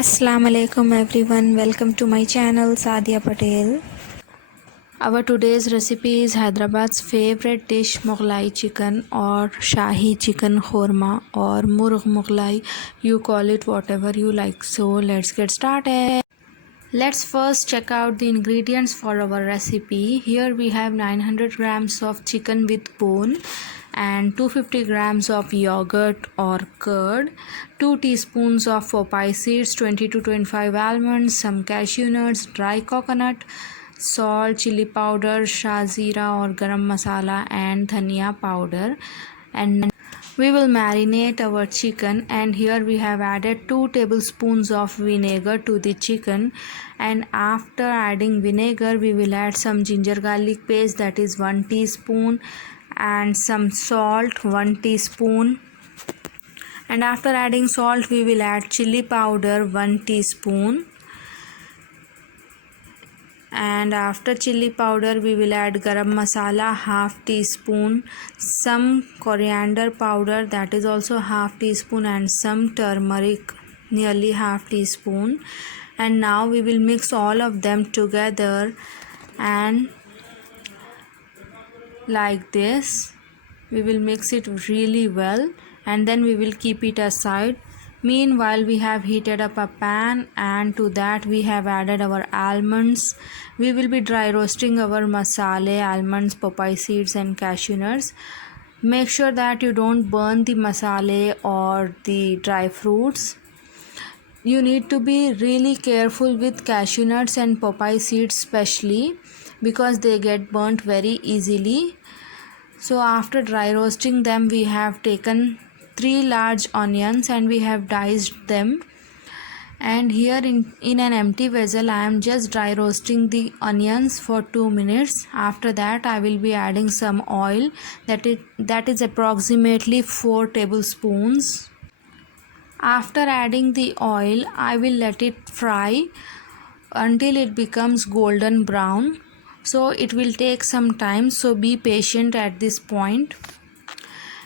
Assalamu alaikum everyone, welcome to my channel Sadia Patel. Our today's recipe is Hyderabad's favorite dish Mughlai chicken or Shahi chicken khorma or Murg Mughlai, you call it whatever you like. So let's get started. Let's first check out the ingredients for our recipe. Here we have 900 grams of chicken with bone and 250 grams of yogurt or curd, 2 teaspoons of poppy seeds, 20 to 25 almonds, some cashew nuts, dry coconut, salt, chili powder, shazira or garam masala and dhania powder. And we will marinate our chicken, and here we have added 2 tablespoons of vinegar to the chicken, and after adding vinegar we will add some ginger garlic paste, that is 1 teaspoon, and some salt 1 teaspoon, and after adding salt we will add chili powder 1 teaspoon, and after chili powder we will add garam masala half teaspoon, some coriander powder, that is also half teaspoon, and some turmeric nearly half teaspoon. And now we will mix all of them together, and like this we will mix it really well, and then we will keep it aside. Meanwhile we have heated up a pan, and to that we have added our almonds. We will be dry roasting our masala, almonds, poppy seeds and cashew nuts. Make sure that you don't burn the masala or the dry fruits. You need to be really careful with cashew nuts and poppy seeds especially, because they get burnt very easily. So after dry roasting them we have taken 3 large onions and we have diced them, and here in an empty vessel I am just dry roasting the onions for 2 minutes. After that I will be adding some oil, that is approximately 4 tablespoons. After adding the oil I will let it fry until it becomes golden brown, so it will take some time, so be patient at this point.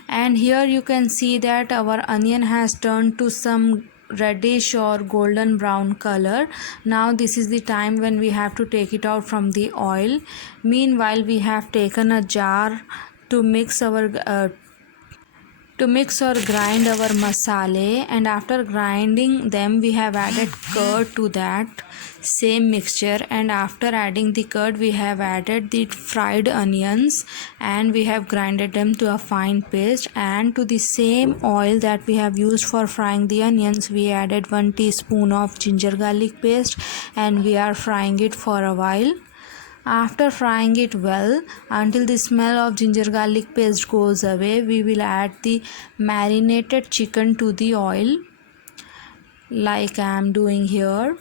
And here you can see that our onion has turned to some reddish or golden brown color. Now this is the time when we have to take it out from the oil. Meanwhile we have taken a jar to mix or grind our masala, and after grinding them we have added curd to that same mixture, and after adding the curd we have added the fried onions and we have grinded them to a fine paste, and to the same oil that we have used for frying the onions we added 1 teaspoon of ginger garlic paste, and we are frying it for a while. After frying it well until the smell of ginger garlic paste goes away, we will add the marinated chicken to the oil like I am doing here.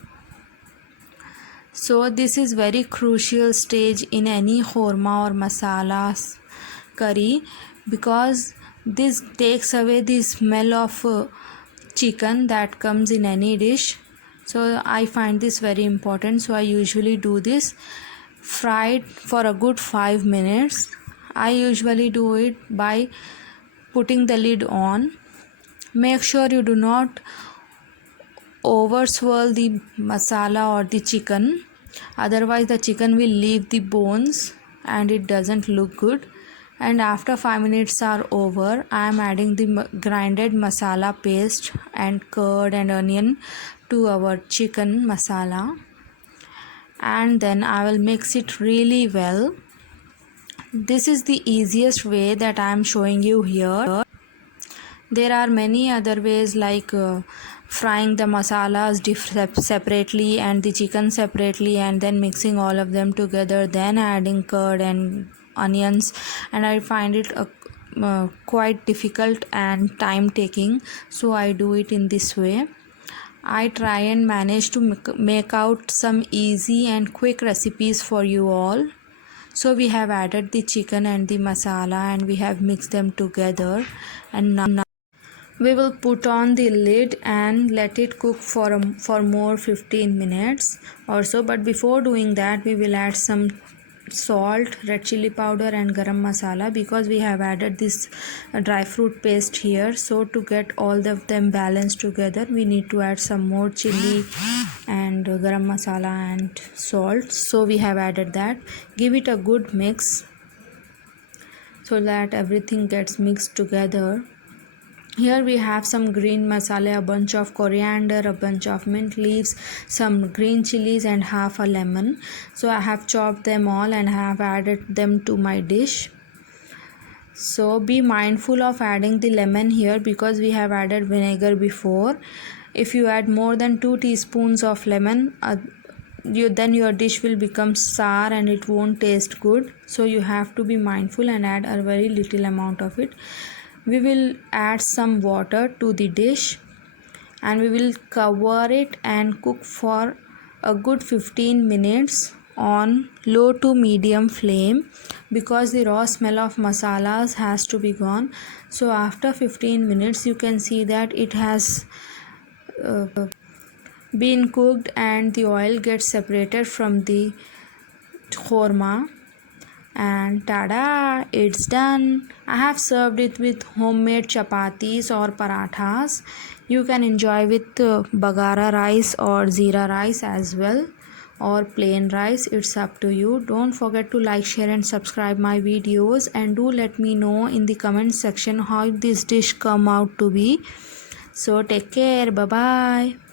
So this is very crucial stage in any khorma or masala curry, because this takes away the smell of chicken that comes in any dish. So I find this very important, so I usually do this. Fried for a good 5 minutes. I usually do it by putting the lid on. Make sure you do not over swirl the masala or the chicken, otherwise the chicken will leave the bones and it doesn't look good. And after 5 minutes are over, I am adding the grinded masala paste and curd and onion to our chicken masala, and then I will mix it really well. This is the easiest way that I am showing you here. There are many other ways like frying the masalas separately and the chicken separately, and then mixing all of them together, then adding curd and onions, and I find it quite difficult and time taking, so I do it in this way. I try and manage to make out some easy and quick recipes for you all. So we have added the chicken and the masala and we have mixed them together, and now we will put on the lid and let it cook for more 15 minutes or so. But before doing that we will add some salt, red chili powder and garam masala, because we have added this dry fruit paste here. So to get all of them balanced together, we need to add some more chili and garam masala and salt. So we have added that. Give it a good mix so that everything gets mixed together. Here we have some green masala, a bunch of coriander, a bunch of mint leaves, some green chilies and half a lemon. So I have chopped them all and have added them to my dish. So be mindful of adding the lemon here, because we have added vinegar before. If you add more than 2 teaspoons of lemon, then your dish will become sour and it won't taste good. So you have to be mindful and add a very little amount of it. We will add some water to the dish and we will cover it and cook for a good 15 minutes on low to medium flame, because the raw smell of masalas has to be gone. So after 15 minutes you can see that it has been cooked and the oil gets separated from the korma. And tada, it's done. I have served it with homemade chapatis or parathas. You can enjoy with bagara rice or zeera rice as well, or plain rice. It's up to you. Don't forget to like, share and subscribe my videos, and do let me know in the comment section how this dish come out to be. So take care. Bye bye.